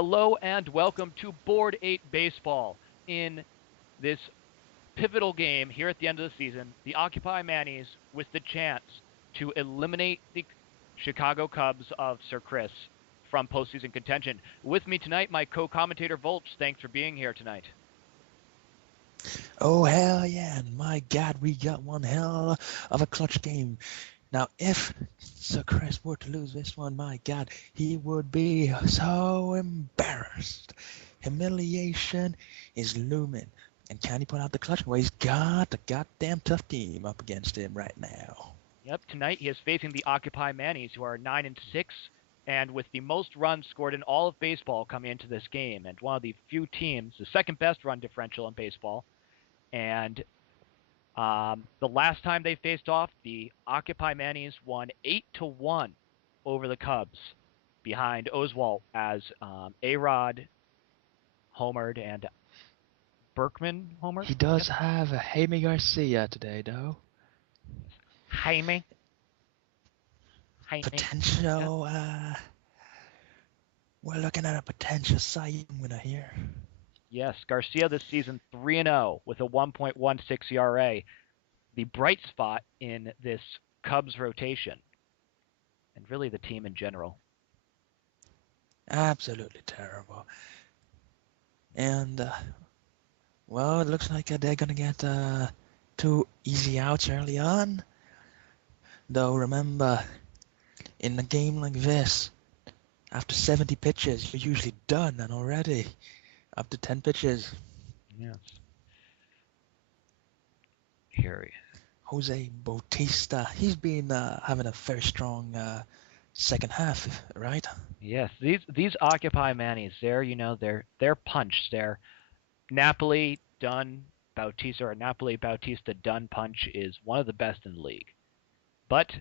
Hello and welcome to Board 8 Baseball. In this pivotal game here at the end of the season, the Occupy Mannies with the chance to eliminate the Chicago Cubs of Sir Chris from postseason contention. With me tonight, my co-commentator Volch. Thanks for being here tonight. Oh, hell yeah. And my God, we got one hell of a clutch game. Now, if Sir Chris were to lose this one, my God, he would be so embarrassed. Humiliation is looming. And can he put out the clutch? Well, he's got a goddamn tough team up against him right now. Yep, tonight he is facing the Occupy Mannies, who are 9-6, and with the most runs scored in all of baseball coming into this game, and one of the few teams, the second best run differential in baseball. And the last time they faced off, the Occupy Mannies won 8-1 over the Cubs, behind Oswalt as A-Rod homered and Berkman homered. He does have a Jaime Garcia today, though. Jaime. Potential, we're looking at a potential Cy Young winner here. Yes, Garcia this season 3-0 with a 1.16 ERA. The bright spot in this Cubs rotation, and really the team in general. Absolutely terrible. And, well, it looks like they're going to get 2 easy outs early on. Though, remember, in a game like this, after 70 pitches, you're usually done and already up to 10 pitches. Yes. Here, Jose Bautista, he's been having a very strong second half, right? yes, these Occupy Mannies, they're punched. Their Napoli Dunn Bautista or Napoli Bautista Dunn punch is one of the best in the league. But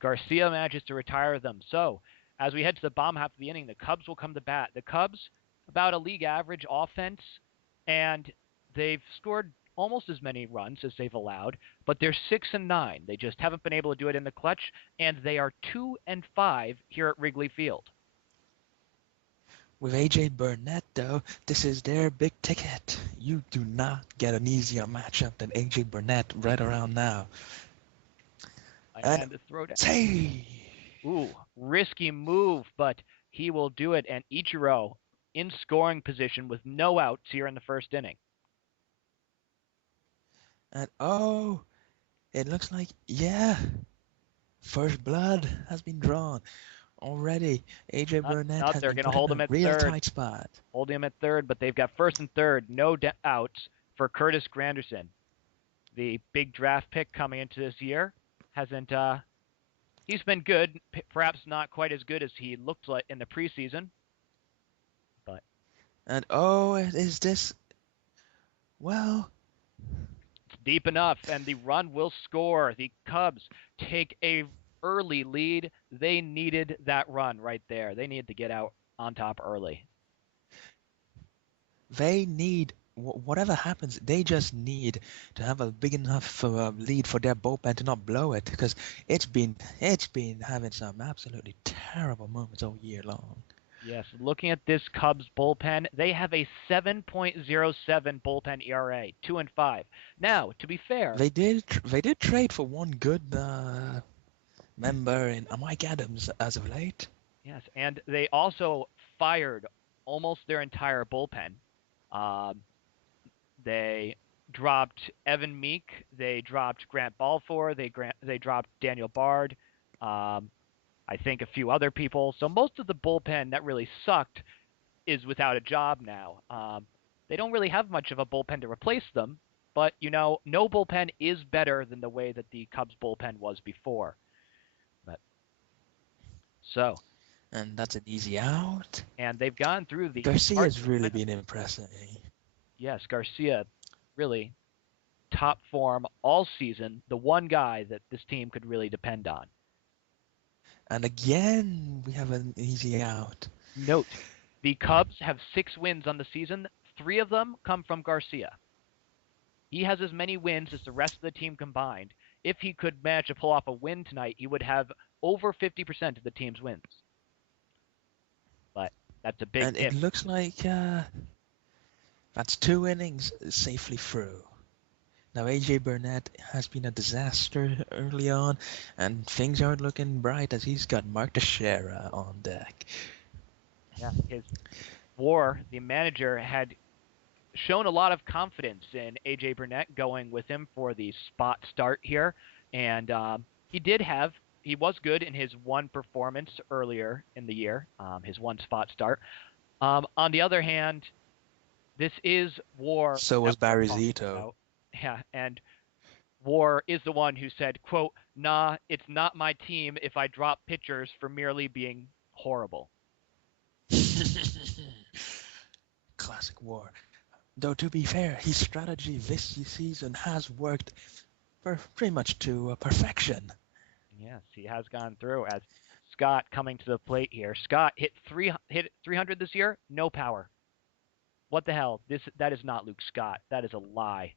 Garcia manages to retire them. So as we head to the bottom half of the inning, the Cubs will come to bat. The Cubs, about a league average offense, and they've scored almost as many runs as they've allowed, but they're 6-9. They just haven't been able to do it in the clutch, and they are 2-5 here at Wrigley Field. With A.J. Burnett, though, this is their big ticket. You do not get an easier matchup than A.J. Burnett right around now. And the throw down. Say! Ooh, risky move, but he will do it. And Ichiro in scoring position with no outs here in the first inning. And oh, it looks like, yeah, first blood has been drawn already. A.J. Burnett has they're been going to put hold in him a at real third. tight spot. Holding him at third, but they've got first and third, no outs for Curtis Granderson. The big draft pick coming into this year hasn't he's been good, perhaps not quite as good as he looked like in the preseason. But And oh, is this, well, it's deep enough, and the run will score. The Cubs take a early lead. They needed that run right there. They needed to get out on top early. they need, whatever happens, they just need to have a big enough lead for their bullpen to not blow it, because it's been having some absolutely terrible moments all year long. Yes, looking at this Cubs bullpen, they have a 7.07 bullpen ERA, 2-5. Now, to be fair, They did trade for one good member in Mike Adams as of late. yes, and they also fired almost their entire bullpen. They dropped Evan Meek, they dropped Grant Balfour, they dropped Daniel Bard. I think a few other people. So most of the bullpen that really sucked is without a job now. They don't really have much of a bullpen to replace them, but, no bullpen is better than the way that the Cubs bullpen was before. And that's an easy out. And they've gone through the... Garcia's really been impressive. Yes, Garcia, really top form all season, the one guy that this team could really depend on. And again, we have an easy out. Note, the Cubs have 6 wins on the season. 3 of them come from Garcia. He has as many wins as the rest of the team combined. If he could manage to pull off a win tonight, he would have over 50% of the team's wins. But That's a big And it if. looks like that's 2 innings safely through. Now AJ Burnett has been a disaster early on, and things aren't looking bright as he's got Mark Teixeira on deck. Yeah, his WAR, the manager, had shown a lot of confidence in AJ Burnett going with him for the spot start here, and he was good in his one performance earlier in the year, his one spot start. On the other hand, this is WAR So that was we're Barry talking Zito. about. Yeah, and WAR is the one who said, quote, "Nah, it's not my team if I drop pitchers for merely being horrible." Classic War. Though to be fair, his strategy this season has worked pretty much to perfection. Yes, he has gone through as Scott coming to the plate here. Scott hit 300 this year, no power. What the hell? That is not Luke Scott. That is a lie.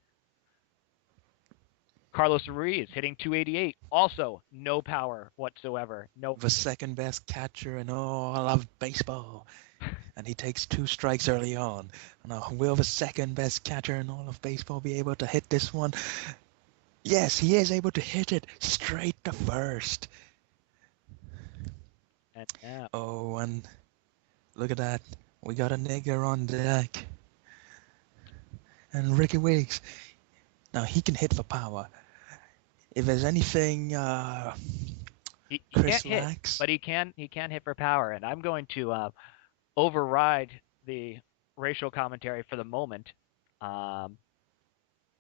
Carlos Ruiz hitting 288, also no power whatsoever. No. The second best catcher in all of baseball. And he takes 2 strikes early on. Now, will the second best catcher in all of baseball be able to hit this one? Yes, he is able to hit it straight to first. And now, Oh, and look at that. We got a nigger on deck. And Ricky Wiggs. Now, he can hit for power. If there's anything he can't Chris hit, lacks, but he can hit for power. And I'm going to override the racial commentary for the moment. Um,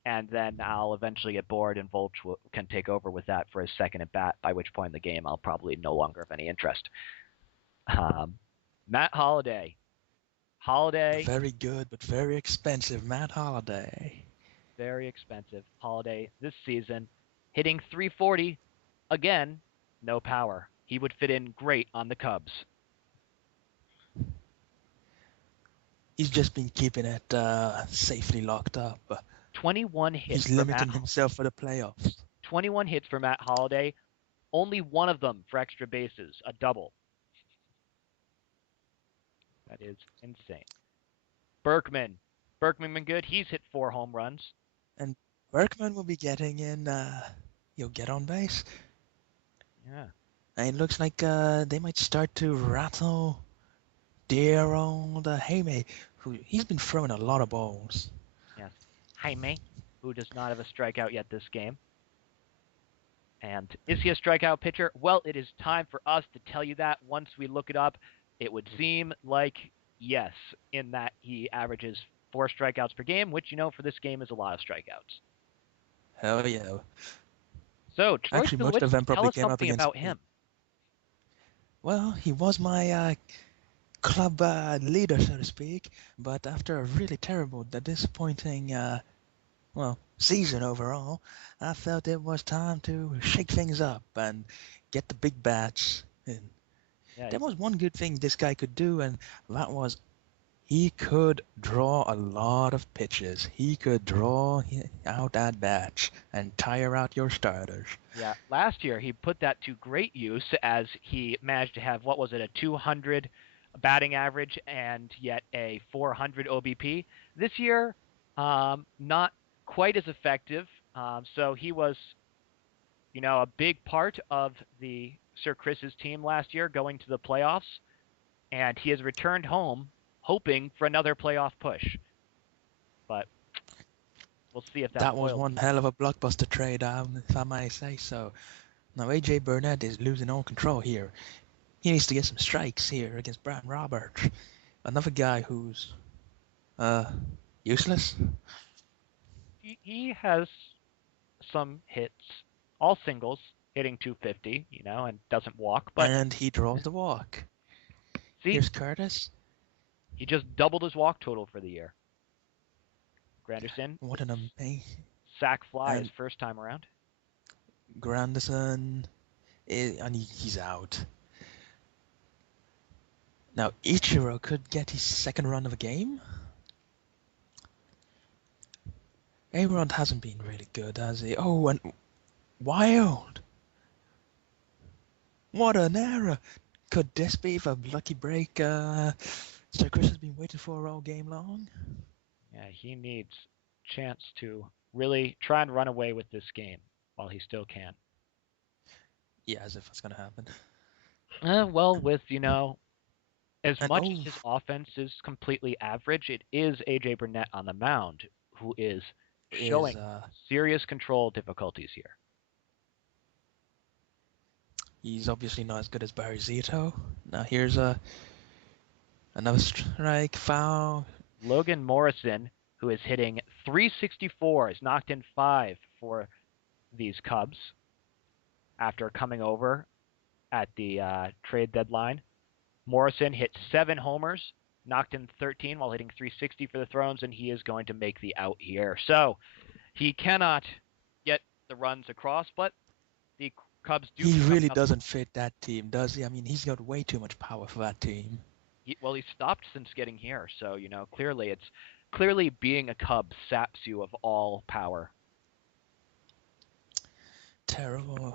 and then I'll eventually get bored, and Volch can take over with that for his second at bat. By which point in the game, I'll probably no longer have any interest. Um, Matt Holliday. Holliday, very good but very expensive Matt Holliday. very expensive. Holliday this season hitting 340 again, no power. He would fit in great on the Cubs. He's just been keeping it safely locked up. 21 hits He's for Matt. limiting himself for the playoffs. 21 hits for Matt Holliday. Only one of them for extra bases, a double. That is insane. Berkman. Berkman been good. He's hit 4 home runs. And Berkman will be getting in, he'll get on base. Yeah. And it looks like they might start to rattle dear old Jaime, who he's been throwing a lot of balls. Yes. Jaime, who does not have a strikeout yet this game. And is he a strikeout pitcher? Well, it is time for us to tell you that once we look it up. It would seem like yes, in that he averages 4 strikeouts per game, which, for this game is a lot of strikeouts. Hell yeah. So, Troy Actually, most of Tulowitzki, them tell probably us came up something against about me. him. Well, he was my club leader, so to speak, but after a really terrible, disappointing, season overall, I felt it was time to shake things up and get the big bats in. Yeah, There was one good thing this guy could do, and that was he could draw a lot of pitches. He could draw out at bats and tire out your starters. yeah. Last year he put that to great use as he managed to have what was it, a 200 batting average and yet a 400 OBP. This year, not quite as effective. So he was, a big part of the Sir Chris's team last year going to the playoffs, and he has returned home hoping for another playoff push. But we'll see if that That was foils one him. hell of a blockbuster trade, if I may say so. Now AJ Burnett is losing all control here. He needs to get some strikes here against Brian Roberts, another guy who's useless. He has some hits, all singles, hitting 250, and doesn't walk. But And he draws the walk. see, Here's Curtis. he just doubled his walk total for the year. Granderson, What an amazing. sack fly his And first time around. Granderson, and he's out. Now Ichiro could get his second run of a game. Aaron hasn't been really good, has he? Oh, and Wild. What an error. Could this be the lucky break Sir Chris has been waiting for all game long. Yeah, he needs chance to really try and run away with this game while he still can. Yeah, as if it's gonna happen. Well, with, as And much as oh, his offense is completely average, it is AJ Burnett on the mound who is is showing serious control difficulties here. he's obviously not as good as Barry Zito. Now here's another strike foul. Logan Morrison, who is hitting 364, has knocked in 5 for these Cubs after coming over at the trade deadline. Morrison hit 7 homers, knocked in 13 while hitting 360 for the Thrones, and he is going to make the out here. So he cannot get the runs across, but the Cubs do He pick up really another. doesn't fit that team, does he? I mean, he's got way too much power for that team. Well, he stopped since getting here, so clearly being a Cub saps you of all power. Terrible.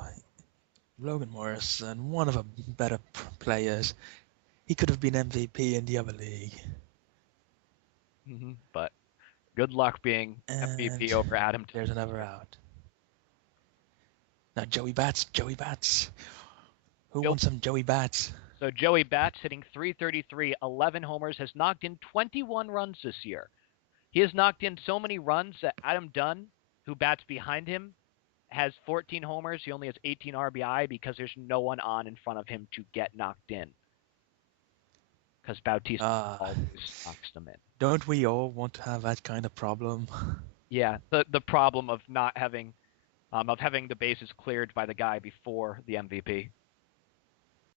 Logan Morrison, one of the better players. He could have been MVP in the other league. But good luck being And MVP over Adam. there's another out. Now Joey Bats. Who wants some Joey Bats? So Joey Bats hitting 333, 11 homers, has knocked in 21 runs this year. He has knocked in so many runs that Adam Dunn, who bats behind him, has 14 homers. He only has 18 RBI because there's no one on in front of him to get knocked in. Because Bautista always knocks them in. Don't we all want to have that kind of problem? Yeah, the problem of not having, of having the bases cleared by the guy before the MVP.